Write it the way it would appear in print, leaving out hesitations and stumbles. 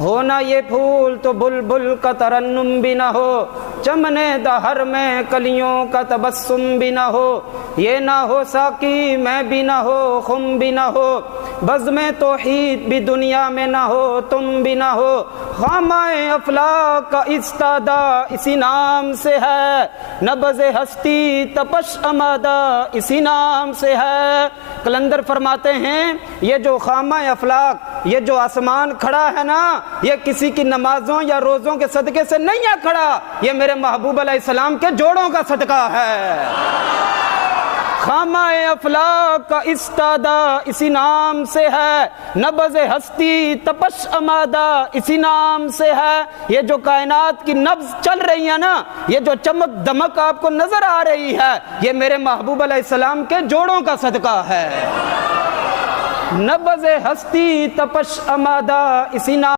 ہو نہ یہ پھول تو بلبل کا ترنم بھی نہ ہو، چمنے دہر میں کلیوں کا تبسم بھی نہ ہو، یہ نہ ہو ساقی میں بھی نہ ہو، خم بھی نہ ہو، بزم توحید بھی دنیا میں نہ ہو، تم بھی نہ ہو، خامہ افلاک کا استادہ اسی نام سے ہے، نبض ہستی تپش امادہ اسی نام سے ہے۔ کلندر فرماتے ہیں یہ جو خامہ افلاک، یہ جو آسمان کھڑا ہے نا، یہ کسی کی نمازوں یا روزوں کے صدقے سے نہیں ہے کھڑا، یہ میرے محبوب علیہ السلام کے جوڑوں کا صدقہ ہے۔ خامہ افلاک کا استادہ اسی نام سے ہے، نبض ہستی تپش امادہ اسی نام سے ہے۔ یہ جو کائنات کی نبض چل رہی ہے نا، یہ جو چمک دمک آپ کو نظر آ رہی ہے، یہ میرے محبوب علیہ السلام کے جوڑوں کا صدقہ ہے۔ نبض ہستی تپش امادہ اسی نام